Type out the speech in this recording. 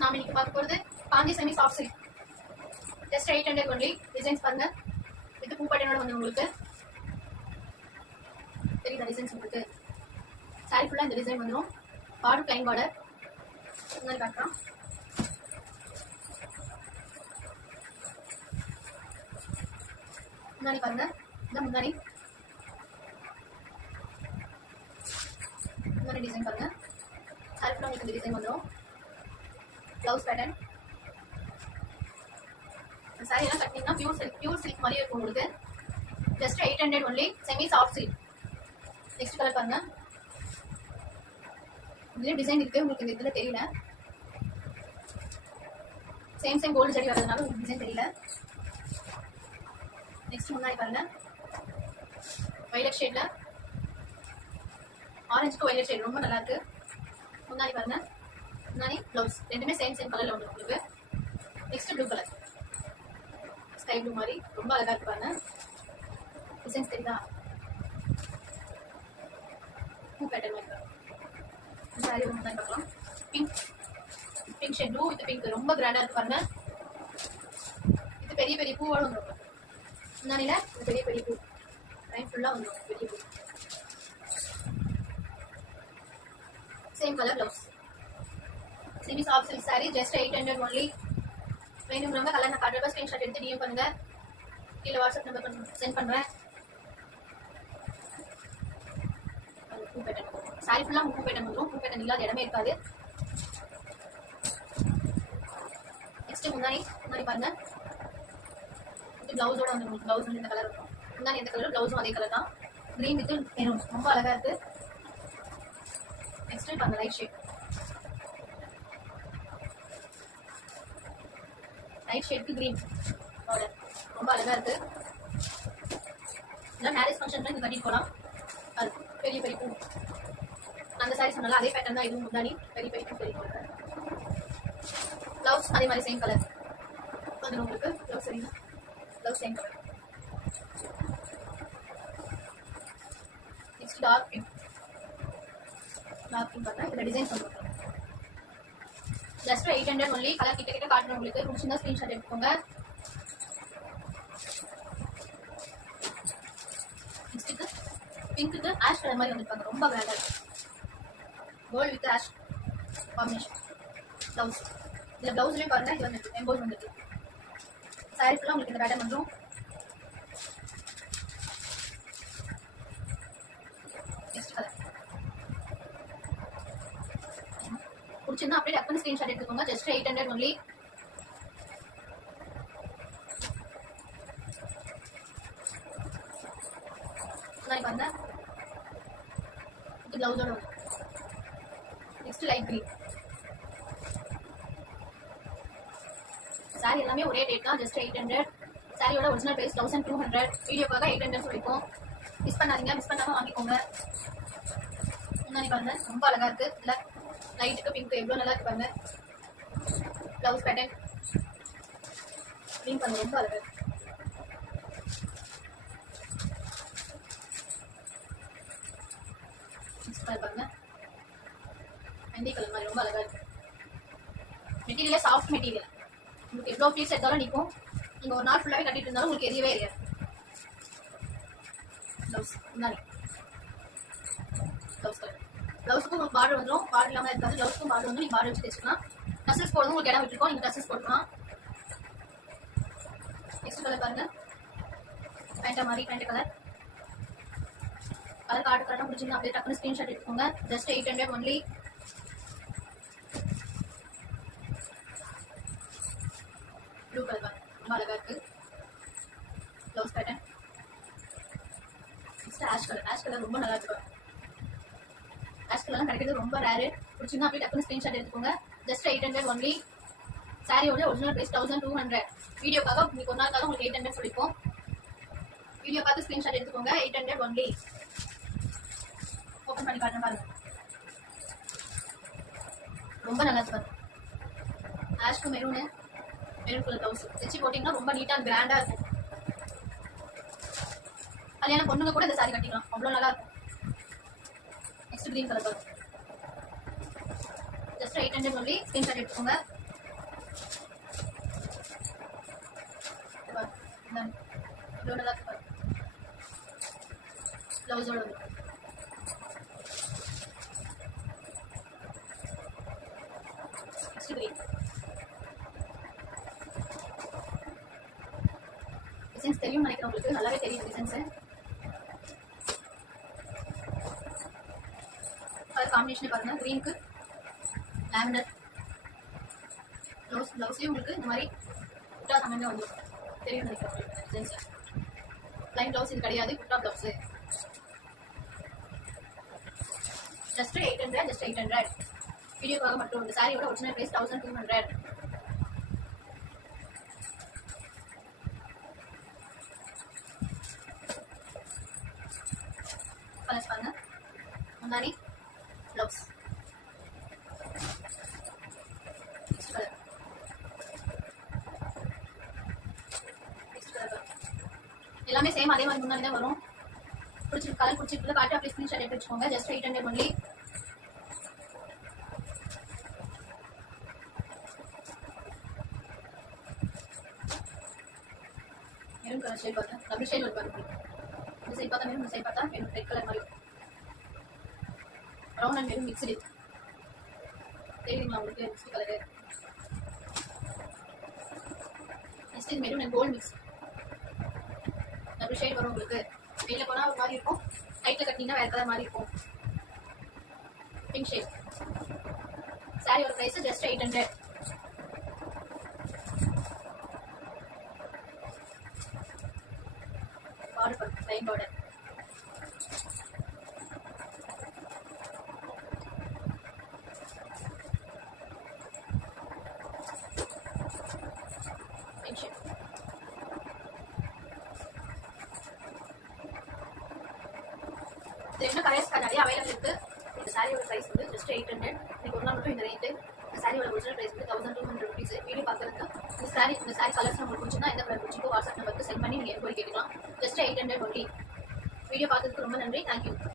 நாம இன்னைக்கு பார்க்க போறது Pandi semi soft silk. Just 800 only. Designs பாருங்க. இது பூ பட்டனோட வந்து உங்களுக்கு தெரியுதா டிசைன்ஸ் உங்களுக்கு. சாரி ஃபுல்லா இந்த டிசைன் வந்துடும். Border plain border. முன்னாடி காட்டுறோம். முன்னாடி பாருங்க. இந்த முன்னாடி டிசைன் பாருங்க. சாரி ஃபுல்லா உங்களுக்கு இந்த டிசைன் வந்துடும். Blouse pattern. சாரி எல்லாம் கட்டிங்கன்னா பியூர் சில்க் மாதிரி இருக்கும் உங்களுக்கு. Just 800 only. Semi soft silk. Next colour பாருங்க. இதுல டிசைன் இருக்கு, உங்களுக்கு இந்த இதுல தெரியல. சேம் கோல்டு ஜரி வரதுனால உங்களுக்கு டிசைன் தெரியல. நெக்ஸ்ட் முன்னாடி பாருங்க. வயலட் ஷேட்ல ஆரஞ்சுக்கு வயலட் ஷேட் ரொம்ப நல்லா இருக்கு. முன்னாடி பாருங்க. முன்னாடி ப்ளவுஸ் ரெண்டுமே சேம் கலர்ல வந்துடும் உங்களுக்கு. Next blue colour, sky blue மாதிரி ரொம்ப அழகா இருக்கு பாருங்க. டிசைன்ஸ் தெரியுதா? பூ பேட்டர்ன் மாதிரி சாரி ரொம்ப தான் பார்க்கலாம். Pink shade blue with pink ரொம்ப கிராண்டா இருக்கு பாருங்க. இது பெரிய பெரிய பூவோட வந்துடும். முன்னாடியில பெரிய பெரிய பூ லைன் ஃபுல்லா வந்துடும். பெரிய பூ same colour blouse. Semi soft silk sorry just 800 only. வேணுங்கிறவங்க கலர் நான் காட்டுறப்ப ஸ்கிரீன்ஷாட் எடுத்து டிஎம் பண்ணுங்க. கீழே வாட்ஸ்அப் நம்பர் சென்ட் பண்றேன். பூ பேட்டர்ன் சாரி ஃபுல்லா பூ பேட்டர்ன் வந்துடும். பூ பேட்டர்ன் இல்லாத இடமே இருக்காது. நெக்ஸ்ட் முன்னாடி பாருங்க. இது பிளவுஸோட வந்து பிளவுஸ் வந்து இந்த கலர் இருக்கும். முன்னாடி எந்த கலர் பிளவுஸும் அதே கலர் தான். கிரீன் வித் மெரூன் ரொம்ப அழகா இருக்கு. நெக்ஸ்ட் பாருங்க லைட் ஷேட். லைட் ஷேட்க்கு கிரீன் பார்டர் ரொம்ப அழகா இருக்கு. இதெல்லாம் மேரேஜ் ஃபங்க்ஷன்ல இங்க கட்டிட்டு போகலாம். அது பெரிய பெரிய பூ அந்த சாரி சொன்னால அதே பேட்டர்ன் தான். இதுவும் முன்னாடி பெரிய பெரிய பூ பெரிய போடுறேன். ப்ளவுஸ் அதே மாதிரி சேம் கலர் வந்துடும் உங்களுக்கு. ப்ளவுஸ் சரிங்களா? Blouse same colour. Next dark pink பார்த்தா இந்த டிசைன்ஸ் வந்துடும். Just 800 only. கலர் கிட்ட காட்டுறேன் உங்களுக்கு. பிடிச்சிருந்தா ஸ்கிரீன்ஷாட் எடுத்துக்கோங்க. நெக்ஸ்ட் பிங்க்கு ஆஷ் கலர் மாதிரி வந்துருப்பாங்க. ரொம்ப கிராண்டா இருக்கு. Gold with ash combination. Blouse இந்த ப்ளவுஸ்லயும் பாருங்க இது வந்து எம்போஸ் வந்துருக்கு. சாரி ஃபுல்லா உங்களுக்கு இந்த பேட்டர்ன் வந்துடும். நெக்ஸ்ட் கலர் பிடிச்சிருந்தா அப்படியே டக்குனு ஸ்கிரீன்ஷாட் எடுத்துக்கோங்க. Just 800 only. பாருங்க இது பிளவுஸோட வரும். Next light green. சாரி எல்லாமே ஒரே ரேட் தான். ஜஸ்ட் 800. சாரியோட ஒரிஜினல் பிரைஸ் 1200. வீடியோக்காக 800 சொல்லிப்போம். மிஸ் பண்ணாதீங்க. மிஸ் பண்ணாம வாங்கிக்கோங்க. முன்னாடி பாருங்க ரொம்ப அழகா இருக்கு. இல்ல லைட்டுக்கு பிங்க் எவ்வளவு நல்லா இருக்கு பாருங்க. ப்ளவுஸ் பேட்டர்ன் கிரீன் பாருங்க ரொம்ப அழகா இருக்கு. பாருங்க மெஹந்தி கலர் மாதிரி ரொம்ப அழகா இருக்கு. Material soft material. உங்களுக்கு எவ்வளோ பீஸ் எடுத்தாலும் நிற்கும். நீங்கள் ஒரு நாள் ஃபுல்லாகவே கட்டிட்டு இருந்தாலும் உங்களுக்கு எரியவே எரியாது. ப்ளவுஸ் முன்னாடி ப்ளவுஸ் கலர். ப்ளவுஸுக்கும் உங்களுக்கு பார்டர் வந்துடும். பார்டர் இல்லாமல் இருக்காது. ப்ளவுஸுக்கும் பார்டர் வந்து நீங்கள் பார்டர் வச்சு தைச்சிக்கலாம். டசல்ஸ் போடுறது உங்களுக்கு இடம் விட்டுருக்கோம். நீங்கள் டசல்ஸ் போட்டுக்கலாம். நெக்ஸ்ட் கலர் பாருங்க. பேண்டா மாதிரி பேண்ட் கலர். கலர் கார்டு கரெக்டாக பிடிச்சிங்கன்னா அப்படியே டக்குனு ஸ்க்ரீன்ஷாட் எடுத்துக்கோங்க. Just 800 only. ப்ளூ கலர் பாருங்க ரொம்ப அழகா இருக்கு. Blouse pattern. Next ash colour. Ash colour ரொம்ப நல்லா இருக்கு. ஆஷ் கலர்லாம் கிடைக்கிறது ரொம்ப ரேரு. பிடிச்சிங்கன்னா அப்படியே டக்குனு ஸ்க்ரீன்ஷாட் எடுத்துக்கோங்க. Just 800 only. சாரியோட ஒரிஜினல் பிரைஸ் 1200. வீடியோக்காக இன்னைக்கு ஒரு நாளுக்காக உங்களுக்கு 800 சொல்லிப்போம். வீடியோ பார்த்து ஸ்க்ரீன்ஷாட் எடுத்துக்கோங்க. 800 ஒன்லி. ஓப்பன் பண்ணி காட்டுறேன் பாருங்க. ரொம்ப நல்லா இருக்கு பாருங்க. ஆஷ்க்கு மெரூன் கலர் ப்ளவுஸ் தைச்சு போட்டிங்கன்னா ரொம்ப நீட்டாக கிராண்டாக இருக்கும். கல்யாண பொண்ணுங்க கூட இந்த சாரி கட்டிக்கலாம். அவ்வளோ நல்லா இருக்கும். Next green colour blouse. Just 800 only. Screenshot எடுத்துக்கோங்க. இவ்வளோ நல்லா இருக்கு. ப்ளவுஸோட வரும். Next green. டிசைன்ஸ் தெரியும் நினைக்கிறேன், உங்களுக்கு நல்லாவே தெரியும் டிசைன்ஸு. கலர் காம்பினேஷன் பாருங்க, கிரீனுக்கு லாவெண்டர். ப்ளவுஸ்லேயும் உங்களுக்கு இந்த மாதிரி குட்டா சமயமே வந்துடும், தெரியும் நினைக்கிறேன் உங்களுக்கு டிசைன்ஸில். ப்ளைன் ப்ளவுஸ் இது கிடையாது, குட்டா ப்ளவுஸு. Just 800, just 800. வீடியோக்காக மட்டும். இந்த சாரியோட ஒரிஜினல் பிரைஸ் 1200. கலர்ஸ் பாருங்க, முன்னாடி blouse. Next colour. Next colour எல்லாமே சேம் அதே மாதிரி முன்னாடி தான் வரும். பிடிச்சிருக்கு கலர் பிடிச்சிருக்கு காட்டு அப்படியே ஸ்கிரீன்ஷாட் எடுத்து வச்சுக்கோங்க. Just 800 only. Maroon colour shade பார்த்தா டபுள் ஷேட் ஒரு பாருங்க. இந்த சைடு பார்த்தா மெரூன், இந்த சைடு பார்த்தா மெரூன் ரெட் கலர் மாதிரி. Brown and maroon mixed. தெரியுங்களா உங்களுக்கு நெக்ஸ்ட் கலரு? நெக்ஸ்ட் இது maroon and gold mix. Double shade வரும் உங்களுக்கு. வெளியில் போனால் ஒரு மாதிரி இருக்கும், லைட்டில் கட்டிங்கன்னா வேறு கலர் மாதிரி இருக்கும். Pink shade. சாரியோட ப்ரைஸ் ஜஸ்ட் 800. பார்டர் பாருங்க, லைன் பார்டர். Pink shade. இது இன்னும் கலர்ஸ் நிறைய அவைலபிள் இருக்கு. இந்த சாரியோட ப்ரைஸ் வந்து ஜஸ்ட் 800. இன்னைக்கு ஒரு நாள் மட்டும் இந்த ரேட்டு. இந்த சாரியோட ஒரிஜினல் ப்ரைஸ் வந்து 1200 rupees. வீடியோ பார்க்கறதுக்கு இந்த சாரி கலர்ஸ் உங்களுக்கு பிடிச்சிருந்தா எந்த கலர் பிடிச்சிக்கோ வாட்ஸ்அப் நம்பருக்கு சென்ட் பண்ணி நீங்கள் என்கொயரி கேட்கலாம். Just 800 only. வீடியோ பார்த்ததுக்கு ரொம்ப நன்றி. தேங்க்யூ.